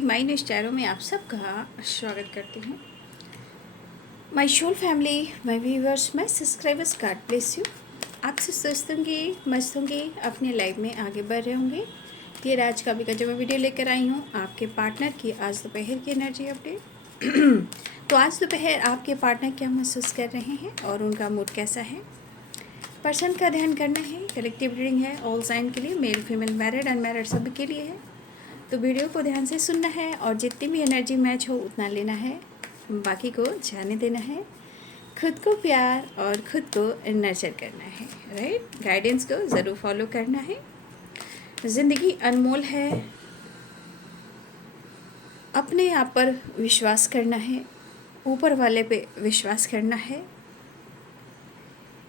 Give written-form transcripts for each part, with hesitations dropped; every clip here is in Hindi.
माय न्यूज़ चैनल में आप सबका स्वागत करती हूँ। My soul family, my viewers, my subscribers, God bless you. आपसे स्वस्थ होंगे, मस्त होंगे, अपनी लाइफ में आगे बढ़ रहे होंगे। ये आज का भी जो मैं वीडियो लेकर आई हूँ आपके पार्टनर की आज दोपहर की एनर्जी अपडेट। तो आज दोपहर आपके पार्टनर क्या महसूस कर रहे हैं और उनका मूड कैसा है, पर्सन का ध्यान करना है। कलेक्टिव रीडिंग है ऑल साइन के लिए, मेल फीमेल मैरिड अनमैरिड सभी के लिए है। तो वीडियो को ध्यान से सुनना है और जितनी भी एनर्जी मैच हो उतना लेना है, बाकी को जाने देना है। खुद को प्यार और खुद को नर्चर करना है, राइट। गाइडेंस को ज़रूर फॉलो करना है। ज़िंदगी अनमोल है, अपने आप पर विश्वास करना है, ऊपर वाले पे विश्वास करना है।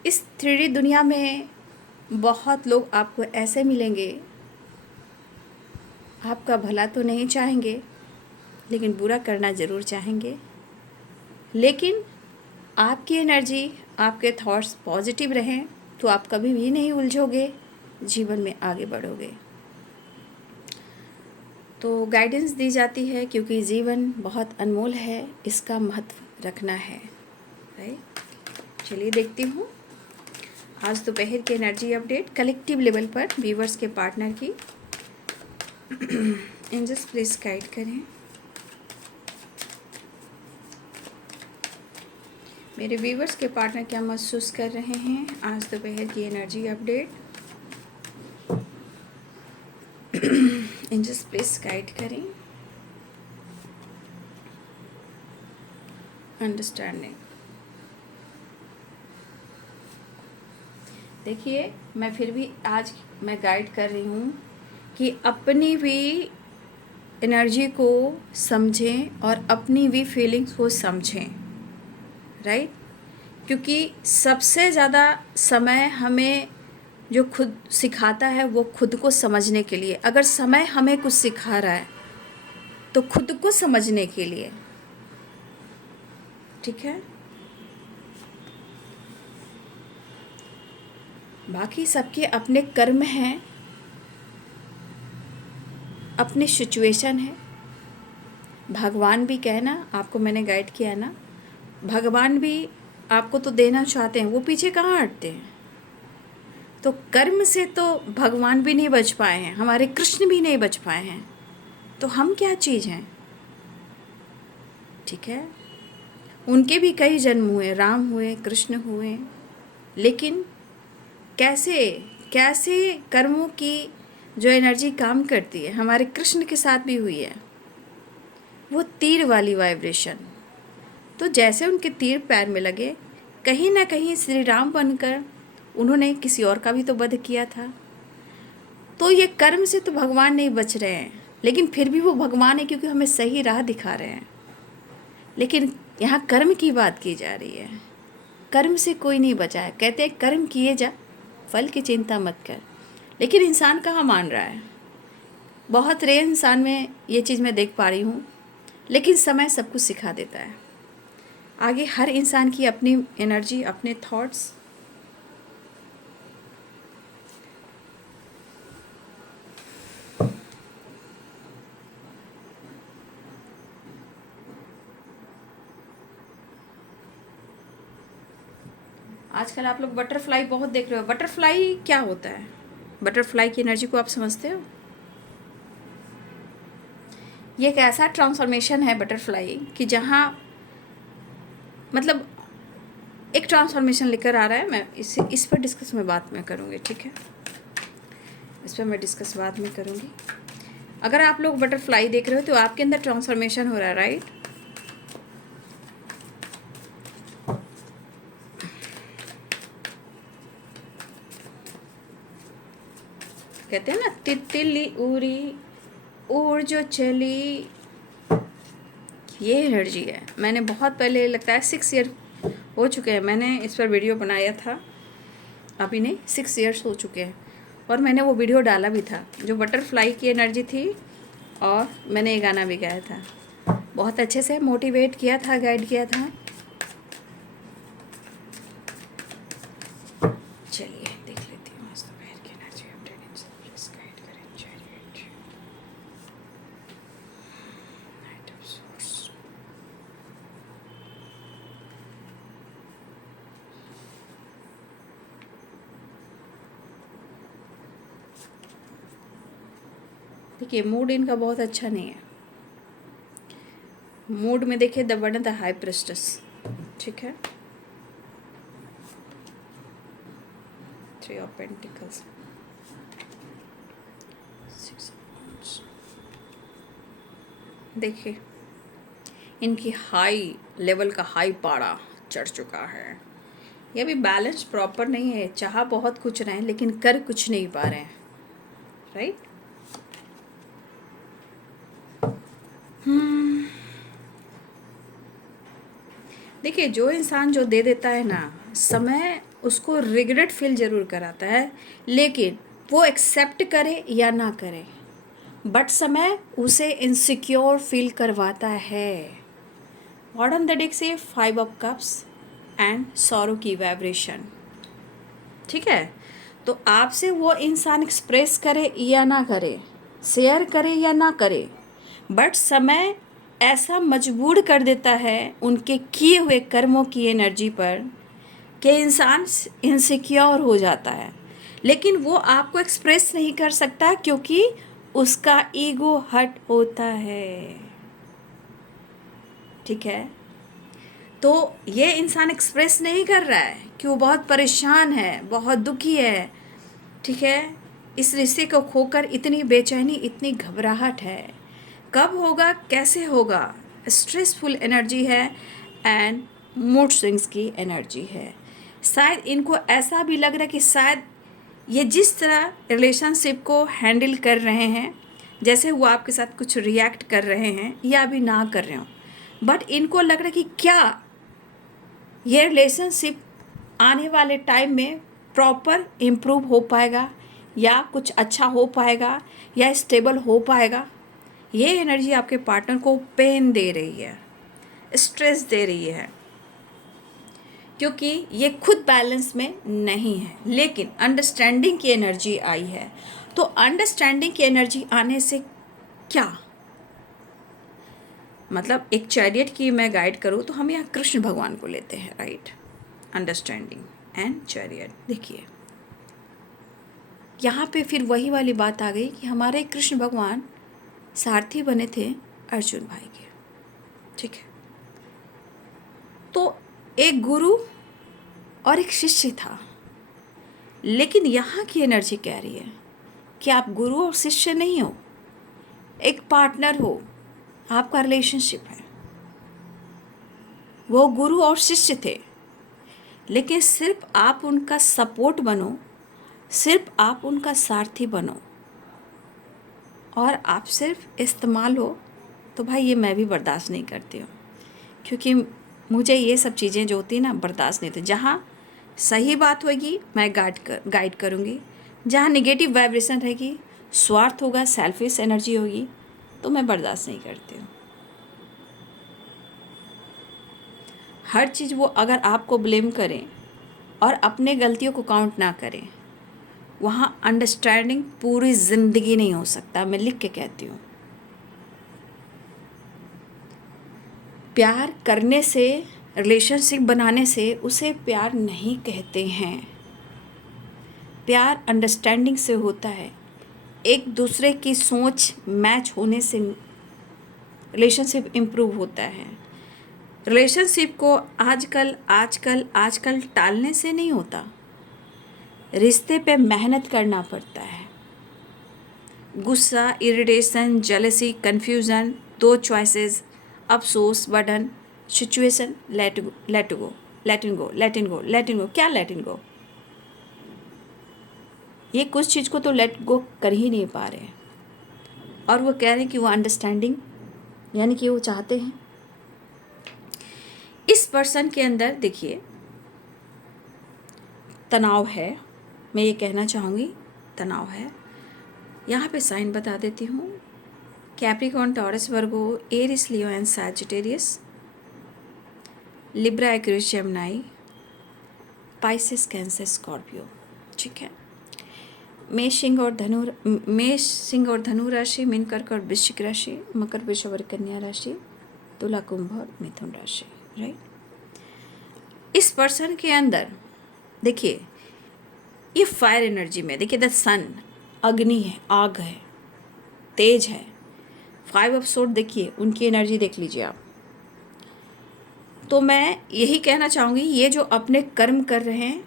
इस 3D दुनिया में बहुत लोग आपको ऐसे मिलेंगे, आपका भला तो नहीं चाहेंगे लेकिन बुरा करना ज़रूर चाहेंगे। लेकिन आपकी एनर्जी, आपके थॉट्स पॉजिटिव रहें तो आप कभी भी नहीं उलझोगे, जीवन में आगे बढ़ोगे। तो गाइडेंस दी जाती है क्योंकि जीवन बहुत अनमोल है, इसका महत्व रखना है, राइट। चलिए देखती हूँ आज दोपहर की एनर्जी अपडेट कलेक्टिव लेवल पर व्यूअर्स के पार्टनर की। एंजल्स प्लीज गाइड करें। मेरे व्यूवर्स के पार्टनर क्या महसूस कर रहे हैं आज दोपहर की energy update. Angels please guide करें। अंडरस्टैंडिंग। देखिए, मैं फिर भी आज मैं गाइड कर रही हूँ कि अपनी भी एनर्जी को समझें और अपनी भी फीलिंग्स को समझें, राइट। क्योंकि सबसे ज़्यादा समय हमें जो खुद सिखाता है वो खुद को समझने के लिए। अगर समय हमें कुछ सिखा रहा है तो खुद को समझने के लिए, ठीक है। बाकी सबके अपने कर्म हैं, अपनी सिचुएशन है। भगवान भी कहना, आपको मैंने गाइड किया ना, भगवान भी आपको तो देना चाहते हैं, वो पीछे कहाँ हटते हैं। तो कर्म से तो भगवान भी नहीं बच पाए हैं, हमारे कृष्ण भी नहीं बच पाए हैं, तो हम क्या चीज़ हैं, ठीक है। उनके भी कई जन्म हुए, राम हुए, कृष्ण हुए, लेकिन कैसे कैसे कर्मों की जो एनर्जी काम करती है हमारे कृष्ण के साथ भी हुई है, वो तीर वाली वाइब्रेशन। तो जैसे उनके तीर पैर में लगे, कहीं ना कहीं श्री राम बनकर उन्होंने किसी और का भी तो वध किया था। तो ये कर्म से तो भगवान नहीं बच रहे हैं, लेकिन फिर भी वो भगवान है क्योंकि हमें सही राह दिखा रहे हैं। लेकिन यहाँ कर्म की बात की जा रही है, कर्म से कोई नहीं बचा है। कहते हैं कर्म किए जा, फल की चिंता मत कर, लेकिन इंसान कहाँ मान रहा है। बहुत रेयर इंसान में ये चीज़ मैं देख पा रही हूँ, लेकिन समय सब कुछ सिखा देता है। आगे हर इंसान की अपनी एनर्जी, अपने थॉट्स। आजकल आप लोग बटरफ्लाई बहुत देख रहे हो। बटरफ्लाई क्या होता है? बटरफ्लाई की एनर्जी को आप समझते हो? ये एक ऐसा ट्रांसफॉर्मेशन है बटरफ्लाई कि जहाँ मतलब एक ट्रांसफॉर्मेशन लेकर आ रहा है। मैं इस पर डिस्कस में बात में करूँगी, ठीक है। इस पर मैं डिस्कस बाद में करूँगी। अगर आप लोग बटरफ्लाई देख रहे हो तो आपके अंदर ट्रांसफॉर्मेशन हो रहा है, राइट। कहते हैं ना, तितली उड़ी उड़ जो चली, ये एनर्जी है। मैंने बहुत पहले, लगता है 6 ईयर हो चुके हैं, मैंने इस पर वीडियो बनाया था। अभी नहीं, 6 ईयर्स हो चुके हैं, और मैंने वो वीडियो डाला भी था जो बटरफ्लाई की एनर्जी थी, और मैंने ये गाना भी गाया था। बहुत अच्छे से मोटिवेट किया था, गाइड किया था। चलिए देख लेती हूँ आज दोपहर की एनर्जी अपडेट। प्लीज गाइड करें। देखिए मूड इनका बहुत अच्छा नहीं है। मूड में देखिए the one the high priestess, ठीक है, 3 ऑफ पेंटिकल्स, 6 ऑफ वांड्स। देखिए इनकी हाई लेवल का हाई पारा चढ़ चुका है। ये भी बैलेंस प्रॉपर नहीं है, चाह बहुत कुछ रहे हैं लेकिन कर कुछ नहीं पा रहे हैं, राइट। देखिए जो इंसान जो दे देता है ना, समय उसको रिग्रेट फील जरूर कराता है, लेकिन वो एक्सेप्ट करे या ना करे, बट समय उसे इनसिक्योर फील करवाता है। व्हाट ऑन द डेक से 5 ऑफ कप्स एंड सॉरो की वाइब्रेशन, ठीक है। तो आपसे वो इंसान एक्सप्रेस करे या ना करे, शेयर करे या ना करे, बट समय ऐसा मजबूर कर देता है उनके किए हुए कर्मों की एनर्जी पर कि इंसान इनसिक्योर हो जाता है, लेकिन वो आपको एक्सप्रेस नहीं कर सकता क्योंकि उसका ईगो हर्ट होता है, ठीक है। तो ये इंसान एक्सप्रेस नहीं कर रहा है कि वो बहुत परेशान है, बहुत दुखी है, ठीक है। इस रिश्ते को खोकर इतनी बेचैनी, इतनी घबराहट है, कब होगा, कैसे होगा, स्ट्रेसफुल एनर्जी है एंड मूड स्विंग्स की एनर्जी है। शायद इनको ऐसा भी लग रहा है कि शायद ये जिस तरह रिलेशनशिप को हैंडल कर रहे हैं, जैसे वो आपके साथ कुछ रिएक्ट कर रहे हैं या अभी ना कर रहे हो, बट इनको लग रहा है कि क्या ये रिलेशनशिप आने वाले टाइम में प्रॉपर इम्प्रूव हो पाएगा या कुछ अच्छा हो पाएगा या स्टेबल हो पाएगा। ये एनर्जी आपके पार्टनर को पेन दे रही है, स्ट्रेस दे रही है, क्योंकि ये खुद बैलेंस में नहीं है, लेकिन अंडरस्टैंडिंग की एनर्जी आई है। तो अंडरस्टैंडिंग की एनर्जी आने से क्या मतलब, एक चैरियट की मैं गाइड करूँ तो हम यहाँ कृष्ण भगवान को लेते हैं, राइट। अंडरस्टैंडिंग एंड चैरियट, देखिए यहाँ पे फिर वही वाली बात आ गई कि हमारे कृष्ण भगवान सारथी बने थे अर्जुन भाई के, ठीक है। तो एक गुरु और एक शिष्य था, लेकिन यहाँ की एनर्जी कह रही है कि आप गुरु और शिष्य नहीं हो, एक पार्टनर हो, आपका रिलेशनशिप है। वो गुरु और शिष्य थे, लेकिन सिर्फ आप उनका सपोर्ट बनो, सिर्फ आप उनका सारथी बनो और आप सिर्फ इस्तेमाल हो, तो भाई ये मैं भी बर्दाश्त नहीं करती हूँ, क्योंकि मुझे ये सब चीज़ें जो होती हैं ना बर्दाश्त नहीं होती। जहाँ सही बात होगी मैं गाइड करूँगी, जहाँ निगेटिव वाइब्रेशन रहेगी, स्वार्थ होगा, सेल्फिश एनर्जी होगी, तो मैं बर्दाश्त नहीं करती हूँ। हर चीज़ वो अगर आपको ब्लेम करें और अपने गलतियों को काउंट ना करें, वहाँ अंडरस्टैंडिंग पूरी ज़िंदगी नहीं हो सकता। मैं लिख के कहती हूँ, प्यार करने से, रिलेशनशिप बनाने से उसे प्यार नहीं कहते हैं। प्यार अंडरस्टैंडिंग से होता है, एक दूसरे की सोच मैच होने से रिलेशनशिप इम्प्रूव होता है। रिलेशनशिप को आजकल टालने से नहीं होता, रिश्ते पे मेहनत करना पड़ता है। गुस्सा, इरिटेशन, जेलसी, कन्फ्यूज़न, 2 चॉइसेस, अफसोस, बर्डन, सिचुएशन, लेट इन गो। क्या लेट इन गो? ये कुछ चीज़ को तो लेट गो कर ही नहीं पा रहे हैं, और वो कह रहे हैं कि वो अंडरस्टैंडिंग, यानी कि वो चाहते हैं इस पर्सन के अंदर। देखिए तनाव है, मैं ये कहना चाहूँगी तनाव है। यहाँ पे साइन बता देती हूँ, Capricorn, Taurus, Virgo, Aries, Leo and Sagittarius, Libra, Aquarius, Gemini, Pisces, Cancer, Scorpio, ठीक है। मेष सिंह और धनु राशि, मीन, कर्क और वृश्चिक राशि, मकर, वृषभ और कन्या राशि, तुला, कुंभ और मिथुन राशि, राइट। इस पर्सन के अंदर देखिए ये फायर एनर्जी में, देखिए द सन, अग्नि है, आग है, तेज है। 5 ऑफ सोर्ड देखिए, उनकी एनर्जी देख लीजिए आप। तो मैं यही कहना चाहूँगी, ये जो अपने कर्म कर रहे हैं,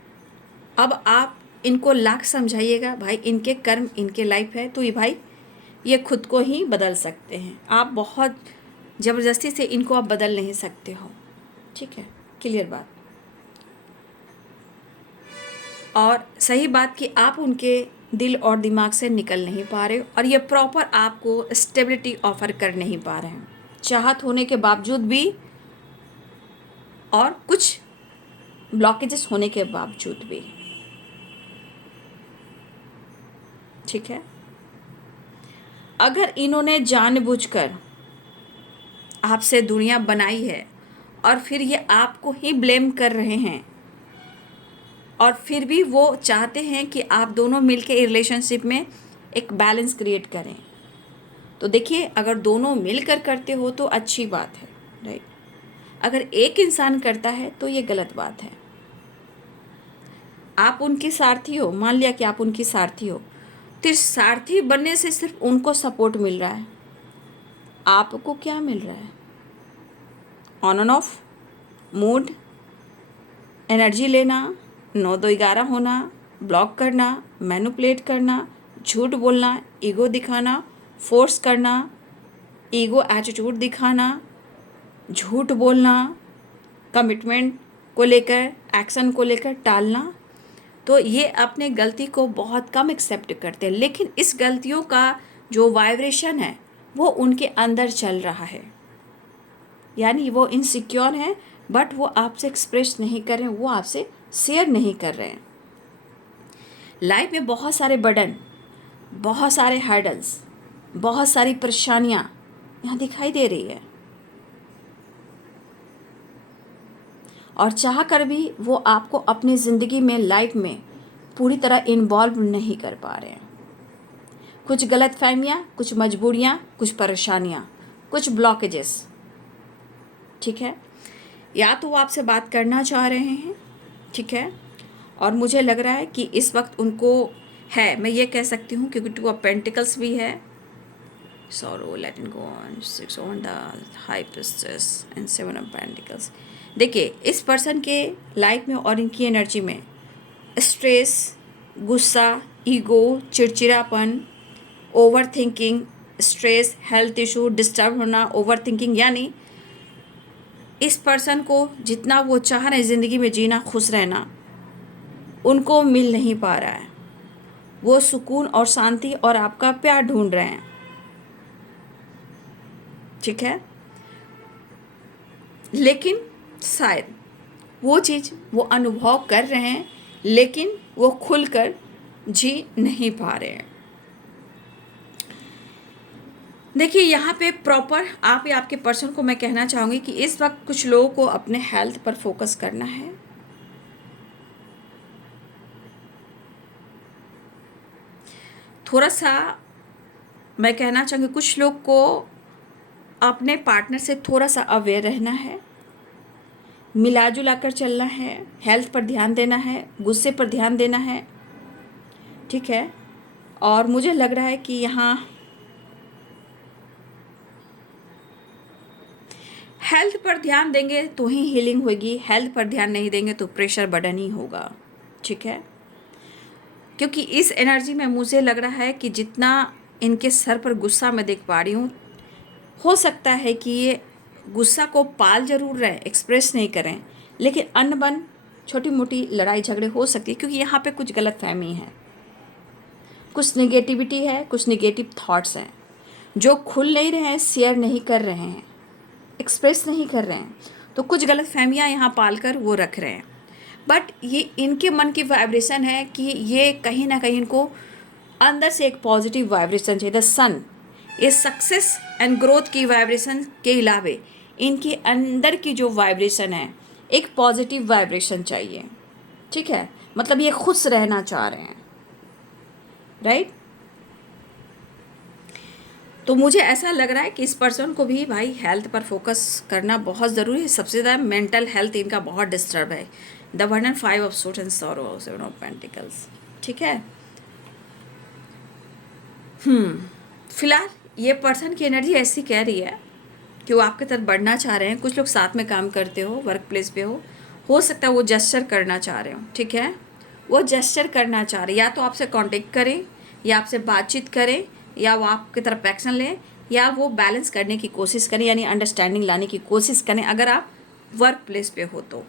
अब आप इनको लाख समझाइएगा भाई, इनके कर्म इनके लाइफ है, तो ये भाई ये खुद को ही बदल सकते हैं। आप बहुत ज़बरदस्ती से इनको आप बदल नहीं सकते हो, ठीक है, क्लियर बात। और सही बात कि आप उनके दिल और दिमाग से निकल नहीं पा रहे हो, और ये प्रॉपर आपको स्टेबिलिटी ऑफर कर नहीं पा रहे हैं, चाहत होने के बावजूद भी और कुछ ब्लॉकेजेस होने के बावजूद भी, ठीक है। अगर इन्होंने जानबूझकर आपसे दुनिया बनाई है और फिर ये आपको ही ब्लेम कर रहे हैं, और फिर भी वो चाहते हैं कि आप दोनों मिलके रिलेशनशिप में एक बैलेंस क्रिएट करें, तो देखिए अगर दोनों मिलकर करते हो तो अच्छी बात है, राइट। अगर एक इंसान करता है तो ये गलत बात है। आप उनकी सारथी हो, मान लिया कि आप उनकी सारथी हो, तो सारथी बनने से सिर्फ उनको सपोर्ट मिल रहा है, आपको क्या मिल रहा है? On end of mood, energy लेना, 9-2-11 होना, ब्लॉक करना, मैनिपुलेट करना, झूठ बोलना, ईगो दिखाना, फोर्स करना, ईगो एटीट्यूड दिखाना, झूठ बोलना, कमिटमेंट को लेकर, एक्शन को लेकर टालना, तो ये अपने गलती को बहुत कम एक्सेप्ट करते हैं। लेकिन इस गलतियों का जो वाइब्रेशन है वो उनके अंदर चल रहा है, यानी वो इनसिक्योर हैं, बट वो आपसे एक्सप्रेस नहीं कर रहे हैं, वो आपसे शेयर नहीं कर रहे हैं। लाइफ में बहुत सारे बर्डन, बहुत सारे हर्डल्स, बहुत सारी परेशानियाँ यहाँ दिखाई दे रही है, और चाह कर भी वो आपको अपनी ज़िंदगी में, लाइफ में पूरी तरह इन्वॉल्व नहीं कर पा रहे हैं। कुछ गलतफहमियाँ, कुछ मजबूरियाँ, कुछ परेशानियाँ, कुछ ब्लॉकेजेस, ठीक है। या तो वो आपसे बात करना चाह रहे हैं, ठीक है, और मुझे लग रहा है कि इस वक्त उनको है, मैं ये कह सकती हूँ क्योंकि 2 ऑफ पेंटिकल्स भी है, sorrow, letting go on, 6 of Wands, High Priestess and 7 of Pentacles। देखिए इस पर्सन के लाइफ में और इनकी एनर्जी में स्ट्रेस, गुस्सा, ईगो, चिड़चिड़ापन, over thinking, stress, health issue, disturb होना, ओवर थिंकिंग, यानी इस पर्सन को जितना वो चाह रहे हैं ज़िंदगी में जीना, खुश रहना, उनको मिल नहीं पा रहा है। वो सुकून और शांति और आपका प्यार ढूंढ रहे हैं, ठीक है, लेकिन शायद वो चीज़ वो अनुभव कर रहे हैं, लेकिन वो खुलकर जी नहीं पा रहे हैं। देखिए यहाँ पे प्रॉपर आप या आपके पर्सन को मैं कहना चाहूँगी कि इस वक्त कुछ लोगों को अपने हेल्थ पर फोकस करना है। थोड़ा सा मैं कहना चाहूँगी कुछ लोग को अपने पार्टनर से थोड़ा सा अवेयर रहना है, मिला जुला कर चलना है, हेल्थ पर ध्यान देना है, गुस्से पर ध्यान देना है, ठीक है। और मुझे लग रहा है कि यहाँ हेल्थ पर ध्यान देंगे तो ही हीलिंग होगी, हेल्थ पर ध्यान नहीं देंगे तो प्रेशर बर्डन ही होगा, ठीक है। क्योंकि इस एनर्जी में मुझे लग रहा है कि जितना इनके सर पर गुस्सा मैं देख पा रही हूँ, हो सकता है कि ये गुस्सा को पाल जरूर रहे, एक्सप्रेस नहीं करें, लेकिन अनबन छोटी मोटी लड़ाई झगड़े हो सकती है, क्योंकि यहाँ पे कुछ गलतफहमी है, कुछ नेगेटिविटी है, कुछ नेगेटिव थॉट्स हैं जो खुल नहीं रहे हैं, शेयर नहीं कर रहे हैं, एक्सप्रेस नहीं कर रहे हैं, तो कुछ गलतफहमियाँ यहाँ पाल कर वो रख रहे हैं। बट ये इनके मन की वाइब्रेशन है कि ये कहीं ना कहीं इनको अंदर से एक पॉजिटिव वाइब्रेशन चाहिए। द सन, ये सक्सेस एंड ग्रोथ की वाइब्रेशन के अलावा इनके अंदर की जो वाइब्रेशन है एक पॉजिटिव वाइब्रेशन चाहिए, ठीक है। मतलब ये खुश रहना चाह रहे हैं, राइट। तो मुझे ऐसा लग रहा है कि इस पर्सन को भी भाई हेल्थ पर फोकस करना बहुत ज़रूरी है। सबसे ज़्यादा मेंटल हेल्थ इनका बहुत डिस्टर्ब है। The burden, 5 of suits and sorrow, 7 of pentacles, ठीक है। फिलहाल ये पर्सन की एनर्जी ऐसी कह रही है कि वो आपकी तरफ बढ़ना चाह रहे हैं। कुछ लोग साथ में काम करते वर्क प्लेस पे हो सकता है वो जेस्चर करना चाह रहे हो, ठीक है। वो जेस्चर करना चाह रहे, या तो आपसे कांटेक्ट करें, या आपसे बातचीत करें, या वो आपकी तरफ एक्शन लें, या वो बैलेंस करने की कोशिश करें, यानी अंडरस्टैंडिंग लाने की कोशिश करें अगर आप वर्क प्लेस पे हो तो।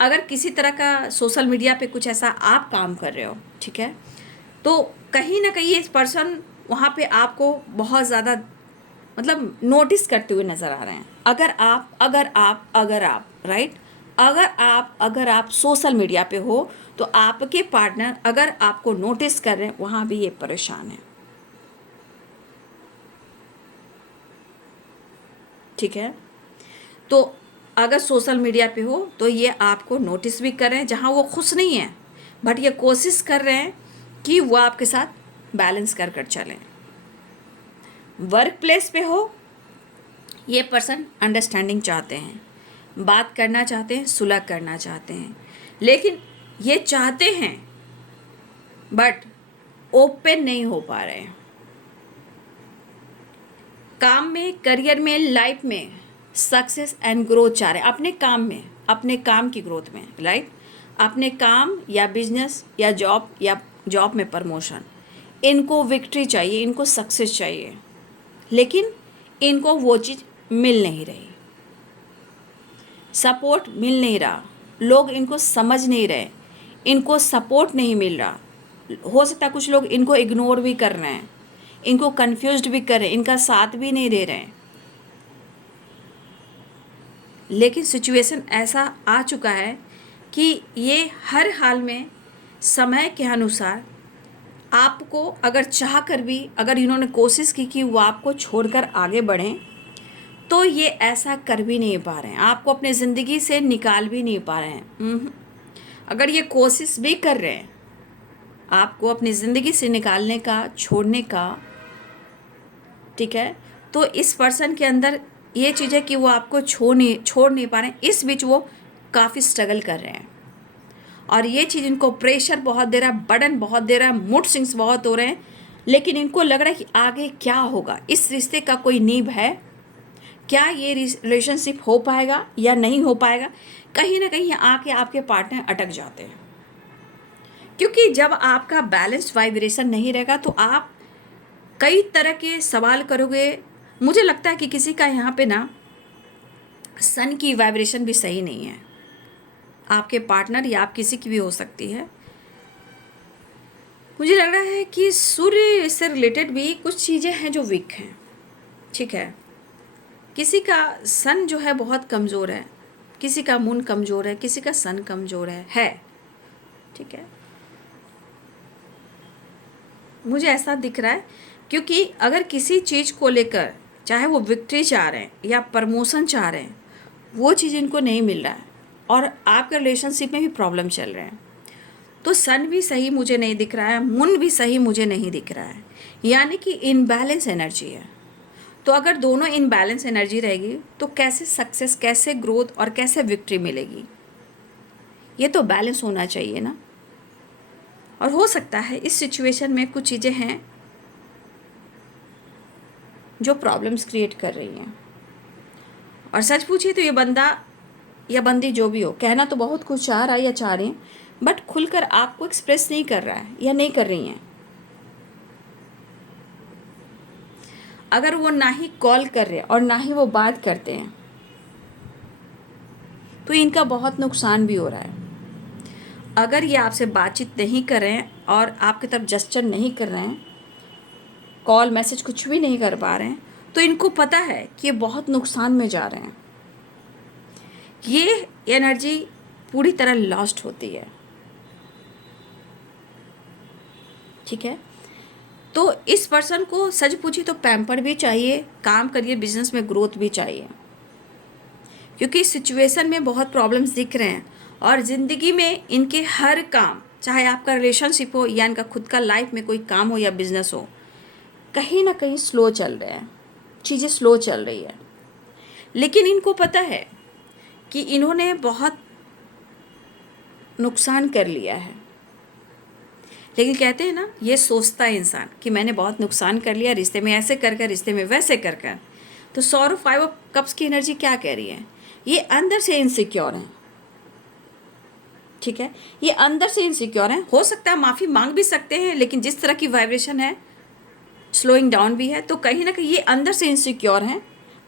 अगर किसी तरह का सोशल मीडिया पे कुछ ऐसा आप काम कर रहे हो, ठीक है, तो कहीं ना कहीं इस पर्सन वहाँ पे आपको बहुत ज़्यादा मतलब नोटिस करते हुए नज़र आ रहे हैं। अगर आप राइट, अगर आप सोशल मीडिया पे हो तो आपके पार्टनर अगर आपको नोटिस कर रहे हैं, वहाँ भी ये परेशान है, ठीक है। तो अगर सोशल मीडिया पे हो तो ये आपको नोटिस भी कर रहे हैं, जहाँ वो खुश नहीं है बट ये कोशिश कर रहे हैं कि वो आपके साथ बैलेंस कर कर चलें। वर्क प्लेस पे हो, ये पर्सन अंडरस्टैंडिंग चाहते हैं, बात करना चाहते हैं, सुलह करना चाहते हैं, लेकिन ये चाहते हैं बट ओपन नहीं हो पा रहे हैं। काम में, करियर में, लाइफ में सक्सेस एंड ग्रोथ चाह रहे हैं, अपने काम में, अपने काम की ग्रोथ में, राइट। अपने काम या बिजनेस या जॉब में प्रमोशन, इनको विक्ट्री चाहिए, इनको सक्सेस चाहिए, लेकिन इनको वो चीज़ मिल नहीं रही, सपोर्ट मिल नहीं रहा, लोग इनको समझ नहीं रहे, इनको सपोर्ट नहीं मिल रहा। हो सकता है कुछ लोग इनको इग्नोर भी कर रहे हैं, इनको कंफ्यूज्ड भी कर रहे हैं, इनका साथ भी नहीं दे रहे हैं। लेकिन सिचुएशन ऐसा आ चुका है कि ये हर हाल में समय के अनुसार आपको अगर चाह कर भी, अगर इन्होंने कोशिश की कि वो आपको छोड़कर आगे बढ़ें, तो ये ऐसा कर भी नहीं पा रहे हैं, आपको अपने ज़िंदगी से निकाल भी नहीं पा रहे हैं। अगर ये कोशिश भी कर रहे हैं आपको अपनी ज़िंदगी से निकालने का, छोड़ने का, ठीक है, तो इस पर्सन के अंदर ये चीज़ है कि वो आपको छोड़ नहीं पा रहे हैं। इस बीच वो काफ़ी स्ट्रगल कर रहे हैं और ये चीज़ इनको प्रेशर बहुत दे रहा है, बर्डन बहुत दे रहा है, मूड स्विंग्स बहुत हो रहे हैं, लेकिन इनको लग रहा है कि आगे क्या होगा, इस रिश्ते का कोई नींव है क्या, ये रिलेशनशिप हो पाएगा या नहीं हो पाएगा। कहीं ना कहीं आके आपके पार्टनर अटक जाते हैं, क्योंकि जब आपका बैलेंस वाइब्रेशन नहीं रहेगा तो आप कई तरह के सवाल करोगे। मुझे लगता है कि किसी का यहाँ पे ना सन की वाइब्रेशन भी सही नहीं है, आपके पार्टनर या आप किसी की भी हो सकती है। मुझे लग रहा है कि सूर्य से रिलेटेड भी कुछ चीज़ें हैं जो वीक हैं, ठीक है। किसी का सन जो है बहुत कमज़ोर है, किसी का मून कमज़ोर है, किसी का सन कमज़ोर है, ठीक है। मुझे ऐसा दिख रहा है, क्योंकि अगर किसी चीज़ को लेकर चाहे वो विक्ट्री चाह रहे हैं या प्रमोशन चाह रहे हैं, वो चीज़ इनको नहीं मिल रहा है और आपके रिलेशनशिप में भी प्रॉब्लम चल रहे हैं, तो सन भी सही मुझे नहीं दिख रहा है, मून भी सही मुझे नहीं दिख रहा है, यानी कि इनबैलेंस एनर्जी है। तो अगर दोनों इनबैलेंस एनर्जी रहेगी तो कैसे सक्सेस, कैसे ग्रोथ और कैसे विक्ट्री मिलेगी। ये तो बैलेंस होना चाहिए ना। और हो सकता है इस सिचुएशन में कुछ चीज़ें हैं जो प्रॉब्लम्स क्रिएट कर रही हैं। और सच पूछिए तो ये बंदा या बंदी जो भी हो, कहना तो बहुत कुछ चाह रहा है या चाह रही हैं, बट खुलकर आपको एक्सप्रेस नहीं कर रहा है या नहीं कर रही हैं। अगर वो ना ही कॉल कर रहे और ना ही वो बात करते हैं तो इनका बहुत नुकसान भी हो रहा है। अगर ये आपसे बातचीत नहीं कर रहे हैं और आपकी तरफ जेस्चर नहीं कर रहे हैं, कॉल मैसेज कुछ भी नहीं कर पा रहे हैं, तो इनको पता है कि ये बहुत नुकसान में जा रहे हैं। ये एनर्जी पूरी तरह लॉस्ट होती है, ठीक है। तो इस पर्सन को सच पूछी तो पैम्पर भी चाहिए, काम करिए, बिजनेस में ग्रोथ भी चाहिए, क्योंकि इस सिचुएशन में बहुत प्रॉब्लम्स दिख रहे हैं और ज़िंदगी में इनके हर काम, चाहे आपका रिलेशनशिप हो या इनका खुद का लाइफ में कोई काम हो या बिजनेस हो, कहीं ना कहीं स्लो चल रहे हैं, चीज़ें स्लो चल रही है। लेकिन इनको पता है कि इन्होंने बहुत नुकसान कर लिया है, लेकिन कहते हैं ना, ये सोचता है इंसान कि मैंने बहुत नुकसान कर लिया रिश्ते में, ऐसे कर कर, रिश्ते में वैसे कर कर। तो सौर 5 ऑफ कप्स की एनर्जी क्या कह रही है? ये अंदर से इनसिक्योर है, ठीक है, ये अंदर से इनसिक्योर है। हो सकता है माफ़ी मांग भी सकते हैं, लेकिन जिस तरह की वाइब्रेशन है, स्लोइंग डाउन भी है, तो कहीं ना कहीं ये अंदर से इनसिक्योर हैं।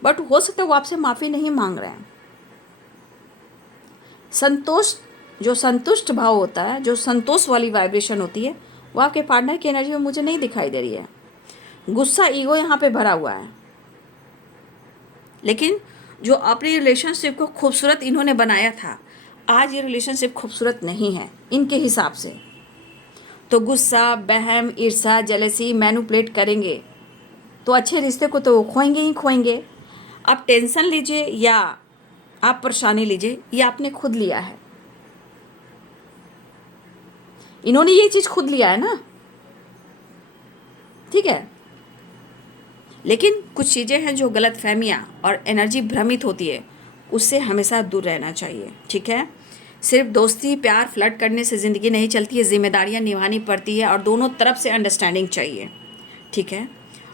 बट हो सकता है वो आपसे माफ़ी नहीं मांग रहे हैं। संतोष, जो संतुष्ट भाव होता है, जो संतोष वाली वाइब्रेशन होती है, वो आपके पार्टनर की एनर्जी में मुझे नहीं दिखाई दे रही है। गुस्सा, ईगो यहाँ पे भरा हुआ है। लेकिन जो अपनी रिलेशनशिप को खूबसूरत इन्होंने बनाया था, आज ये रिलेशनशिप खूबसूरत नहीं है इनके हिसाब से। तो गुस्सा, बहम, ईर्ष्या, जेलसी मैनिपुलेट करेंगे तो अच्छे रिश्ते को तो खोएंगे ही खोएंगे। आप टेंशन लीजिए या आप परेशानी लीजिए, ये आपने खुद लिया है। इन्होंने ये चीज़ खुद लिया है ना, ठीक है। लेकिन कुछ चीज़ें हैं जो गलत फहमियाँ और एनर्जी भ्रमित होती है, उससे हमेशा दूर रहना चाहिए, ठीक है। सिर्फ दोस्ती, प्यार, फ्लर्ट करने से ज़िंदगी नहीं चलती है, जिम्मेदारियाँ निभानी पड़ती है और दोनों तरफ से अंडरस्टैंडिंग चाहिए, ठीक है।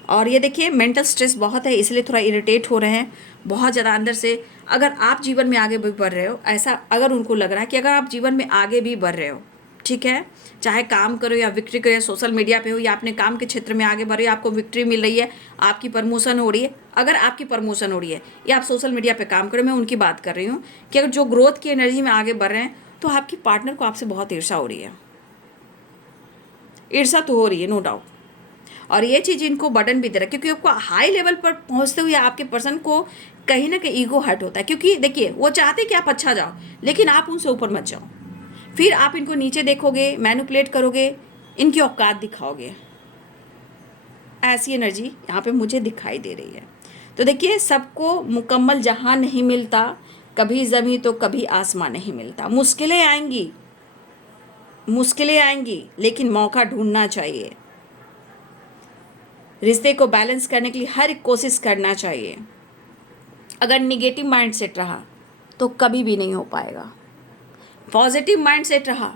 और ये देखिए, मेंटल स्ट्रेस बहुत है, इसलिए थोड़ा इरिटेट हो रहे हैं बहुत ज़्यादा अंदर से। अगर आप जीवन में आगे भी बढ़ रहे हो, ऐसा अगर उनको लग रहा है कि अगर आप जीवन में आगे भी बढ़ रहे हो, ठीक है, चाहे काम करो या विक्ट्री करो या सोशल मीडिया पे हो या अपने काम के क्षेत्र में आगे बढ़ रहे हो, आपको विक्ट्री मिल रही है, आपकी प्रमोशन हो रही है, अगर आपकी प्रमोशन हो रही है या आप सोशल मीडिया पे काम करो, मैं उनकी बात कर रही हूँ कि अगर जो ग्रोथ की एनर्जी में आगे बढ़ रहे हैं, तो आपकी पार्टनर को आपसे बहुत ईर्ष्या हो रही है। ईर्ष्या तो हो रही है, नो डाउट। और ये चीज़ इनको बर्डन भी दे रहा है, क्योंकि आपको हाई लेवल पर पहुंचते हुए आपके पर्सन को कहीं ना कहीं ईगो हर्ट होता है। क्योंकि देखिए, वो चाहते कि आप अच्छा जाओ, लेकिन आप उनसे ऊपर मत जाओ। फिर आप इनको नीचे देखोगे, मैनिपुलेट करोगे, इनकी औकात दिखाओगे। ऐसी एनर्जी यहाँ पे मुझे दिखाई दे रही है। तो देखिए, सबको मुकम्मल जहां नहीं मिलता, कभी ज़मीं तो कभी आसमान नहीं मिलता। मुश्किलें आएंगी, मुश्किलें आएंगी, लेकिन मौका ढूंढना चाहिए। रिश्ते को बैलेंस करने के लिए हर एक कोशिश करना चाहिए। अगर निगेटिव माइंडसेट रहा तो कभी भी नहीं हो पाएगा, पॉजिटिव माइंडसेट रहा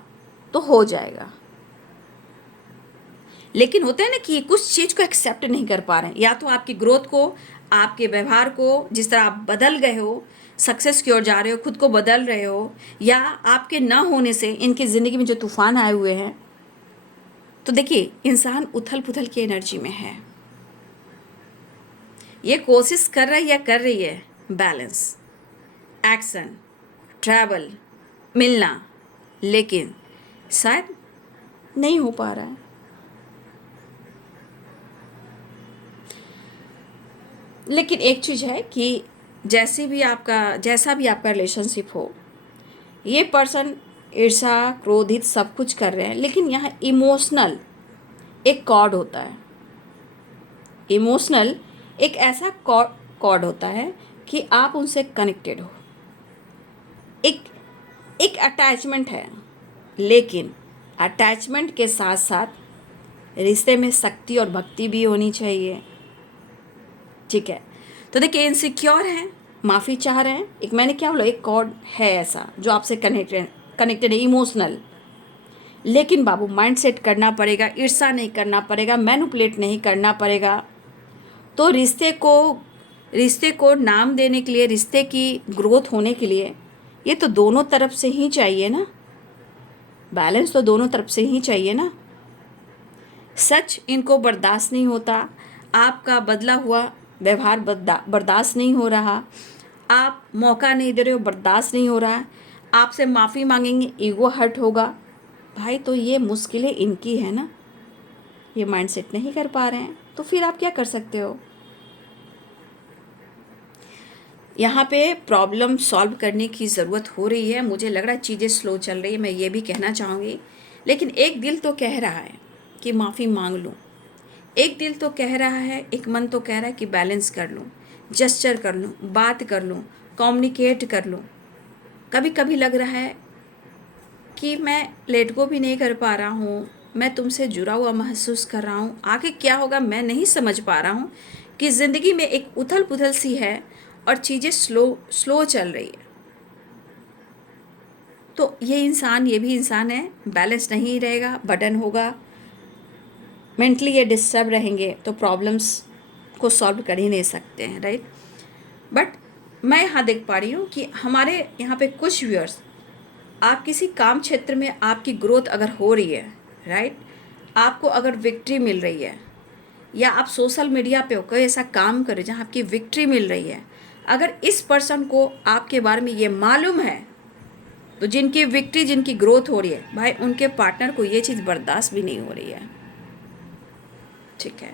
तो हो जाएगा। लेकिन होता है ना कि कुछ चीज़ को एक्सेप्ट नहीं कर पा रहे हैं, या तो आपकी ग्रोथ को, आपके व्यवहार को, जिस तरह आप बदल गए हो, सक्सेस की ओर जा रहे हो, खुद को बदल रहे हो, या आपके ना होने से इनकी ज़िंदगी में जो तूफान आए हुए हैं। तो देखिए, इंसान उथल पुथल की एनर्जी में है। ये कोशिश कर रहा है या कर रही है बैलेंस, एक्शन, ट्रैवल, मिलना, लेकिन शायद नहीं हो पा रहा है। लेकिन एक चीज़ है कि जैसा भी आपका रिलेशनशिप हो, ये पर्सन ईर्ष्या, क्रोधित सब कुछ कर रहे हैं, लेकिन यहाँ इमोशनल एक कॉर्ड होता है। इमोशनल एक ऐसा कॉर्ड होता है कि आप उनसे कनेक्टेड हो, एक एक अटैचमेंट है। लेकिन अटैचमेंट के साथ साथ रिश्ते में शक्ति और भक्ति भी होनी चाहिए, ठीक है। तो देखिए, इनसिक्योर हैं, माफ़ी चाह रहे हैं, एक मैंने क्या बोला, एक कॉर्ड है ऐसा जो आपसे कनेक्टेड है, इमोशनल। लेकिन बाबू, माइंड सेट करना पड़ेगा, ईर्ष्या नहीं करना पड़ेगा, मैनिपुलेट नहीं करना पड़ेगा। तो रिश्ते को नाम देने के लिए, रिश्ते की ग्रोथ होने के लिए, ये तो दोनों तरफ से ही चाहिए ना, बैलेंस तो दोनों तरफ से ही चाहिए ना। सच इनको बर्दाश्त नहीं होता, आपका बदला हुआ व्यवहार बर्दाश्त नहीं हो रहा, आप मौका नहीं दे रहे हो, बर्दाश्त नहीं हो रहा है, आपसे माफ़ी मांगेंगे, ईगो हर्ट होगा। भाई, तो ये मुश्किलें इनकी है ना, ये माइंडसेट नहीं कर पा रहे हैं, तो फिर आप क्या कर सकते हो। यहाँ पे प्रॉब्लम सॉल्व करने की ज़रूरत हो रही है। मुझे लग रहा है चीज़ें स्लो चल रही है, मैं ये भी कहना चाहूँगी। लेकिन एक दिल तो कह रहा है कि माफ़ी मांग लूँ, एक दिल तो कह रहा है, एक मन तो कह रहा है कि बैलेंस कर लूँ, जेस्चर कर लूँ, बात कर लूँ, कम्युनिकेट कर लूँ। कभी कभी लग रहा है कि मैं लेट गो भी नहीं कर पा रहा हूँ, मैं तुमसे जुड़ा हुआ महसूस कर रहा हूँ, आगे क्या होगा मैं नहीं समझ पा रहा हूँ, कि ज़िंदगी में एक उथल पुथल सी है और चीज़ें स्लो चल रही है। तो ये भी इंसान है, बैलेंस नहीं रहेगा, बर्डन होगा, मेंटली ये डिस्टर्ब रहेंगे तो प्रॉब्लम्स को सॉल्व कर ही नहीं सकते हैं, राइट। बट मैं यहाँ देख पा रही हूँ कि हमारे यहाँ पे कुछ व्यूअर्स, आप किसी काम क्षेत्र में आपकी ग्रोथ अगर हो रही है, राइट, आपको अगर विक्ट्री मिल रही है, या आप सोशल मीडिया पे हो कोई ऐसा काम करे जहाँ आपकी विक्ट्री मिल रही है, अगर इस पर्सन को आपके बारे में ये मालूम है, तो जिनकी विक्ट्री, जिनकी ग्रोथ हो रही है, भाई उनके पार्टनर को ये चीज़ बर्दाश्त भी नहीं हो रही है, ठीक है।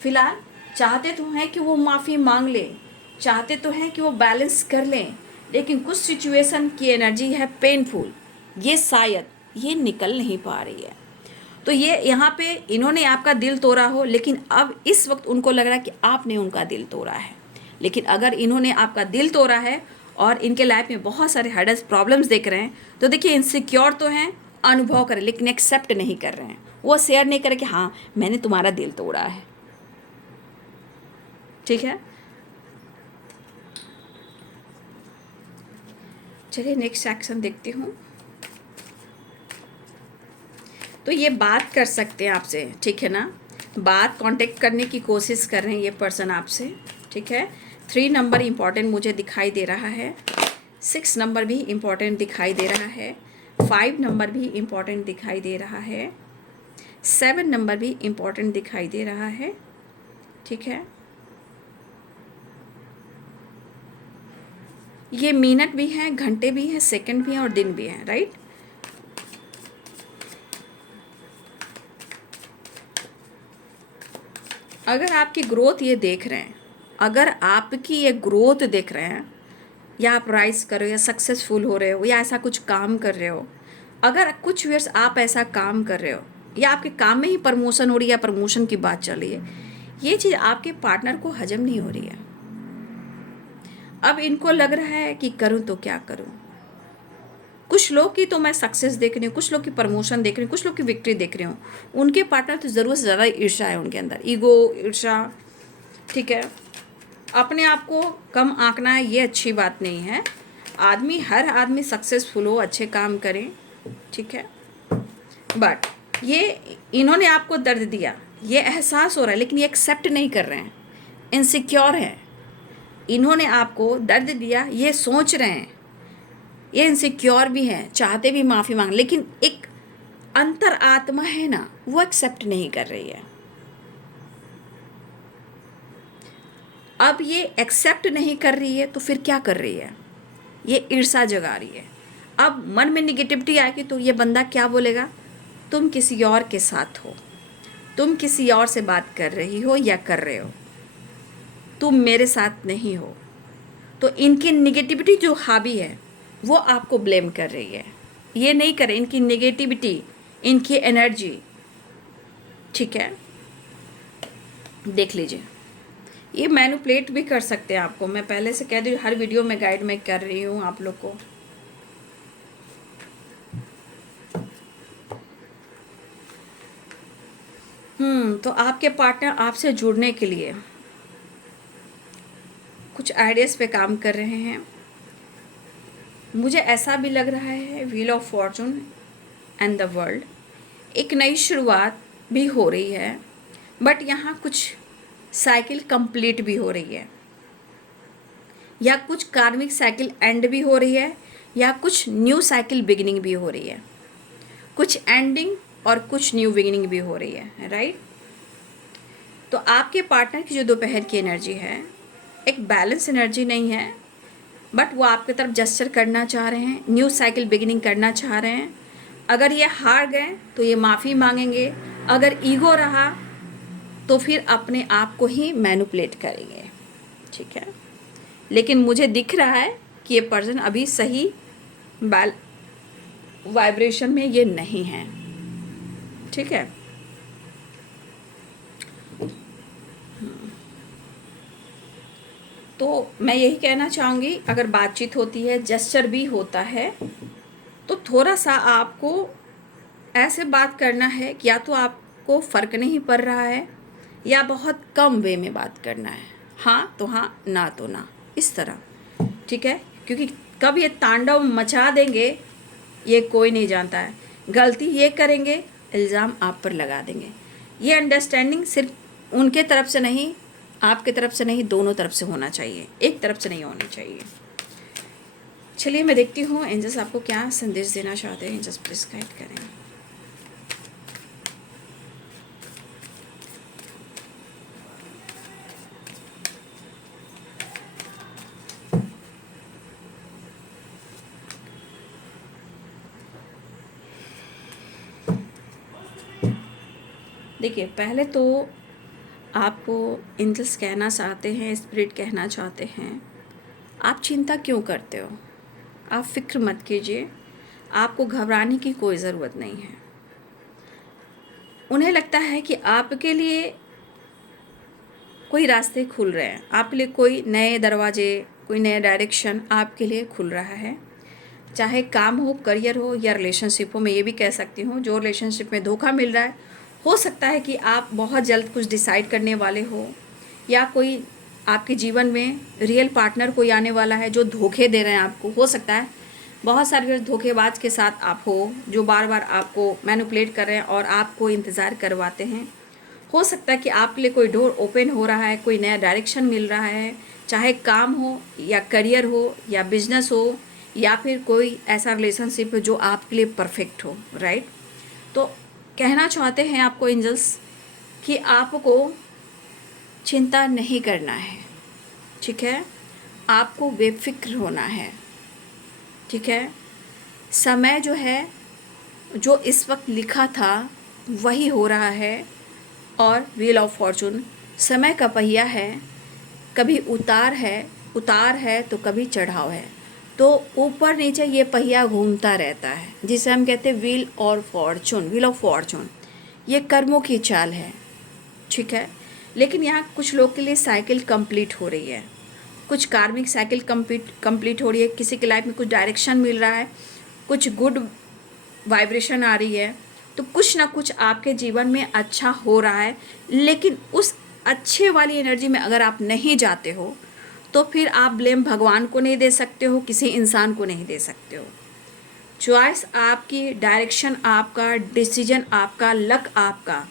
फिलहाल चाहते तो हैं कि वो माफ़ी मांग लें, चाहते तो हैं कि वो बैलेंस कर लें, लेकिन कुछ सिचुएशन की एनर्जी है पेनफुल, ये शायद ये निकल नहीं पा रही है। तो ये यहाँ पे इन्होंने आपका दिल तोड़ा हो, लेकिन अब इस वक्त उनको लग रहा है कि आपने उनका दिल तोड़ा है। लेकिन अगर इन्होंने आपका दिल तोड़ा है और इनके लाइफ में बहुत सारे हर्डल्स, प्रॉब्लम्स देख रहे हैं, तो देखिए इनसिक्योर तो हैं, अनुभव करें, लेकिन एक्सेप्ट नहीं कर रहे हैं, वो शेयर नहीं करें कि हाँ मैंने तुम्हारा दिल तोड़ा है, ठीक है। चलिए नेक्स्ट एक्शन देखती हूँ। तो ये बात कर सकते हैं आपसे, ठीक है ना, बात कांटेक्ट करने की कोशिश कर रहे हैं ये पर्सन आपसे, ठीक है। 3 नंबर इम्पॉर्टेंट मुझे दिखाई दे रहा है, 6 नंबर भी इम्पॉर्टेंट दिखाई दे रहा है, 5 नंबर भी इम्पॉर्टेंट दिखाई दे रहा है, 7 नंबर भी इम्पॉर्टेंट दिखाई दे रहा है, ठीक है। ये मिनट भी हैं, घंटे भी हैं, सेकंड भी हैं और दिन भी हैं, राइट। अगर आपकी ग्रोथ ये देख रहे हैं, अगर आपकी ये ग्रोथ देख रहे हैं, या आप राइज कर रहे हो, या सक्सेसफुल हो रहे हो, या ऐसा कुछ काम कर रहे हो, अगर कुछ ईयर्स आप ऐसा काम कर रहे हो, या आपके काम में ही प्रमोशन हो रही है, या प्रमोशन की बात चल रही है, ये चीज़ आपके पार्टनर को हजम नहीं हो रही है। अब इनको लग रहा है कि करूं तो क्या करूं। कुछ लोग की तो मैं सक्सेस देख रही हूँ, कुछ लोग की प्रमोशन देख रही हूँ, कुछ लोग की विक्ट्री देख रही हूँ, उनके पार्टनर तो ज़रूरत से ज़्यादा ईर्ष्या है उनके अंदर, ईगो, ईर्ष्या, ठीक है। अपने आप को कम आंकना है, ये अच्छी बात नहीं है। हर आदमी सक्सेसफुल हो, अच्छे काम करें, ठीक है। बट ये इन्होंने आपको दर्द दिया, ये एहसास हो रहा है, लेकिन ये एक्सेप्ट नहीं कर रहे हैं, इनसिक्योर हैं। इन्होंने आपको दर्द दिया, ये सोच रहे हैं, ये इनसिक्योर भी हैं, चाहते भी माफ़ी मांग, लेकिन एक अंतर आत्मा है ना, वो एक्सेप्ट नहीं कर रही है। अब ये एक्सेप्ट नहीं कर रही है तो फिर क्या कर रही है, ये ईर्ष्या जगा रही है। अब मन में निगेटिविटी आएगी तो ये बंदा क्या बोलेगा, तुम किसी और के साथ हो, तुम किसी और से बात कर रही हो या कर रहे हो, तुम मेरे साथ नहीं हो। तो इनकी निगेटिविटी जो हावी है वो आपको ब्लेम कर रही है, ये नहीं करे, इनकी निगेटिविटी, इनकी एनर्जी, ठीक है। देख लीजिए, ये मैनिपुलेट भी कर सकते हैं आपको, मैं पहले से कह दूँ, हर वीडियो में गाइड मैं कर रही हूँ आप लोग को। तो आपके पार्टनर आपसे जुड़ने के लिए कुछ आइडियाज़ पे काम कर रहे हैं। मुझे ऐसा भी लग रहा है, wheel of Fortune and the world, एक नई शुरुआत भी हो रही है, बट यहाँ कुछ साइकिल कंप्लीट भी हो रही है, या कुछ कार्मिक साइकिल एंड भी हो रही है, या कुछ न्यू साइकिल बिगिनिंग भी हो रही है, कुछ एंडिंग और कुछ न्यू बिगिनिंग भी हो रही है, राइट। तो आपके पार्टनर की जो दोपहर की एनर्जी है, एक बैलेंस एनर्जी नहीं है, बट वो आपकी तरफ जेस्चर करना चाह रहे हैं, न्यू साइकिल बिगिनिंग करना चाह रहे हैं। अगर ये हार गए तो ये माफ़ी मांगेंगे, अगर ईगो रहा तो फिर अपने आप को ही मैनिपुलेट करेंगे, ठीक है। लेकिन मुझे दिख रहा है कि ये पर्सन अभी सही वाइब्रेशन में ये नहीं है, ठीक है। तो मैं यही कहना चाहूँगी, अगर बातचीत होती है, जेस्चर भी होता है, तो थोड़ा सा आपको ऐसे बात करना है कि या तो आपको फ़र्क नहीं पड़ रहा है, या बहुत कम वे में बात करना है, हाँ तो हाँ, ना तो ना, इस तरह, ठीक है। क्योंकि कब ये तांडव मचा देंगे ये कोई नहीं जानता है। गलती ये करेंगे, इल्ज़ाम आप पर लगा देंगे। ये अंडरस्टैंडिंग सिर्फ उनके तरफ से नहीं, आपके तरफ से नहीं, दोनों तरफ से होना चाहिए, एक तरफ से नहीं होना चाहिए। चलिए मैं देखती हूँ एंजल्स आपको क्या संदेश देना चाहते हैं। एंजल्स प्लीज गाइड करें। देखिए, पहले तो आपको एंजल्स कहना चाहते हैं, स्पिरिट कहना चाहते हैं, आप चिंता क्यों करते हो? आप फिक्र मत कीजिए, आपको घबराने की कोई ज़रूरत नहीं है। उन्हें लगता है कि आपके लिए कोई रास्ते खुल रहे हैं, आपके लिए कोई नए दरवाजे, कोई नया डायरेक्शन आपके लिए खुल रहा है। चाहे काम हो, करियर हो या रिलेशनशिप हो। मैं ये भी कह सकती हूँ जो रिलेशनशिप में धोखा मिल रहा है, हो सकता है कि आप बहुत जल्द कुछ डिसाइड करने वाले हो, या कोई आपके जीवन में रियल पार्टनर कोई आने वाला है जो धोखे दे रहे हैं आपको। हो सकता है बहुत सारे धोखेबाज के साथ आप हो जो बार बार आपको मैनिपुलेट कर रहे हैं और आपको इंतज़ार करवाते हैं। हो सकता है कि आपके लिए कोई डोर ओपन हो रहा है, कोई नया डायरेक्शन मिल रहा है, चाहे काम हो या करियर हो या बिजनेस हो या फिर कोई ऐसा रिलेशनशिप जो आपके लिए परफेक्ट हो, राइट। तो कहना चाहते हैं आपको एंजल्स कि आपको चिंता नहीं करना है, ठीक है। आपको बेफिक्र होना है, ठीक है। समय जो है, जो इस वक्त लिखा था वही हो रहा है। और व्हील ऑफ फॉर्चून समय का पहिया है, कभी उतार है तो कभी चढ़ाव है। तो ऊपर नीचे ये पहिया घूमता रहता है, जिसे हम कहते हैं व्हील ऑफ फॉर्चून। ये कर्मों की चाल है, ठीक है। लेकिन यहाँ कुछ लोग के लिए साइकिल कंप्लीट हो रही है, कुछ कार्मिक साइकिल कंप्लीट हो रही है। किसी की लाइफ में कुछ डायरेक्शन मिल रहा है, कुछ गुड वाइब्रेशन आ रही है, तो कुछ ना कुछ आपके जीवन में अच्छा हो रहा है। लेकिन उस अच्छे वाली एनर्जी में अगर आप नहीं जाते हो तो फिर आप ब्लेम भगवान को नहीं दे सकते हो, किसी इंसान को नहीं दे सकते हो। चॉइस आपकी, डायरेक्शन आपका, डिसीजन आपका, लक आपका,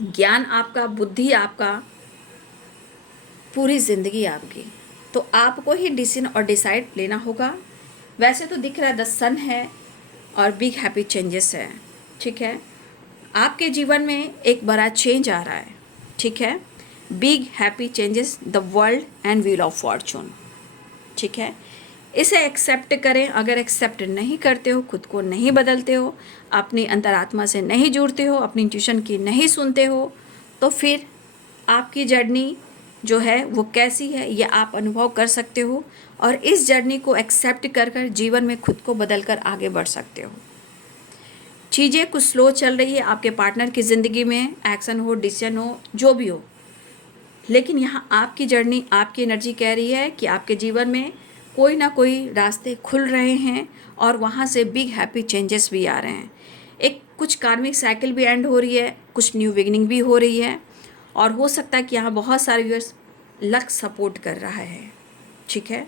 ज्ञान आपका, बुद्धि आपका, पूरी ज़िंदगी आपकी। तो आपको ही डिसीजन और डिसाइड लेना होगा। वैसे तो दिख रहा है द सन है और बिग हैप्पी चेंजेस है, ठीक है। आपके जीवन में एक बड़ा चेंज आ रहा है, ठीक है। Big happy changes, the world and wheel of Fortune, ठीक है। इसे एक्सेप्ट करें। अगर एक्सेप्ट नहीं करते हो, खुद को नहीं बदलते हो, अपनी अंतरात्मा से नहीं जुड़ते हो, अपनी इंट्यूशन की नहीं सुनते हो, तो फिर आपकी जर्नी जो है वो कैसी है ये आप अनुभव कर सकते हो। और इस जर्नी को एक्सेप्ट कर कर जीवन में खुद को बदल कर आगे बढ़ सकते हो। चीज़ें कुछ स्लो चल रही है आपके पार्टनर की ज़िंदगी में, एक्शन हो, डिसीजन हो, जो भी हो, लेकिन यहाँ आपकी जर्नी, आपकी एनर्जी कह रही है कि आपके जीवन में कोई ना कोई रास्ते खुल रहे हैं और वहाँ से बिग हैप्पी चेंजेस भी आ रहे हैं। एक कुछ कार्मिक साइकिल भी एंड हो रही है, कुछ न्यू बिगिनिंग भी हो रही है। और हो सकता है कि यहाँ बहुत सारे व्यूअर्स लक सपोर्ट कर रहा है, ठीक है।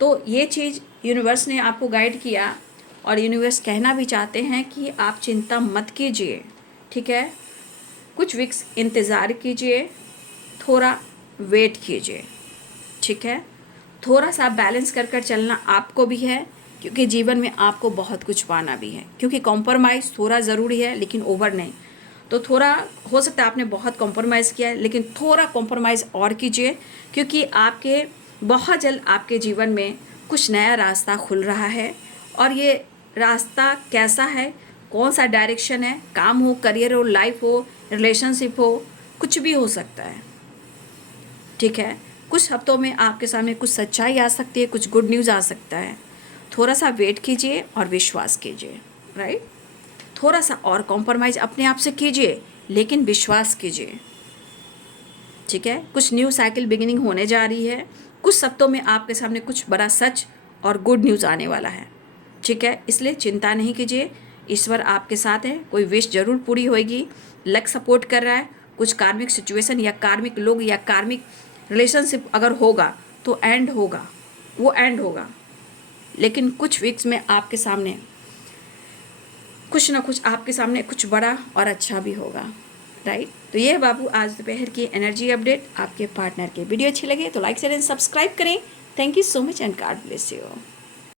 तो ये चीज़ यूनिवर्स ने आपको गाइड किया और यूनिवर्स कहना भी चाहते हैं कि आप चिंता मत कीजिए, ठीक है। कुछ वीक्स इंतज़ार कीजिए, थोड़ा वेट कीजिए, ठीक है। थोड़ा सा बैलेंस कर कर चलना आपको भी है, क्योंकि जीवन में आपको बहुत कुछ पाना भी है। क्योंकि कॉम्प्रोमाइज़ थोड़ा ज़रूरी है, लेकिन ओवर नहीं। तो थोड़ा हो सकता है आपने बहुत कॉम्प्रोमाइज़ किया है, लेकिन थोड़ा कॉम्प्रोमाइज़ और कीजिए, क्योंकि आपके बहुत जल्द आपके जीवन में कुछ नया रास्ता खुल रहा है। और ये रास्ता कैसा है, कौन सा डायरेक्शन है, काम हो, करियर हो, लाइफ हो, रिलेशनशिप हो, कुछ भी हो सकता है, ठीक है। कुछ हफ्तों में आपके सामने कुछ सच्चाई आ सकती है, कुछ गुड न्यूज़ आ सकता है। थोड़ा सा वेट कीजिए और विश्वास कीजिए, राइट। थोड़ा सा और कॉम्प्रोमाइज़ अपने आप से कीजिए, लेकिन विश्वास कीजिए, ठीक है। कुछ न्यू साइकिल बिगिनिंग होने जा रही है। कुछ हफ्तों में आपके सामने कुछ बड़ा सच और गुड न्यूज़ आने वाला है, ठीक है। इसलिए चिंता नहीं कीजिए, ईश्वर आपके साथ है, कोई विश जरूर पूरी होगी। लक सपोर्ट कर रहा है। कुछ कार्मिक सिचुएशन या कार्मिक लोग या कार्मिक रिलेशनशिप अगर होगा तो एंड होगा, वो एंड होगा। लेकिन कुछ वीक्स में आपके सामने कुछ ना कुछ आपके सामने कुछ बड़ा और अच्छा भी होगा, राइट। तो ये है बाबू आज दोपहर की एनर्जी अपडेट। आपके पार्टनर के वीडियो अच्छी लगे तो लाइक शेयर एंड सब्सक्राइब करें। Thank you so much and God bless you.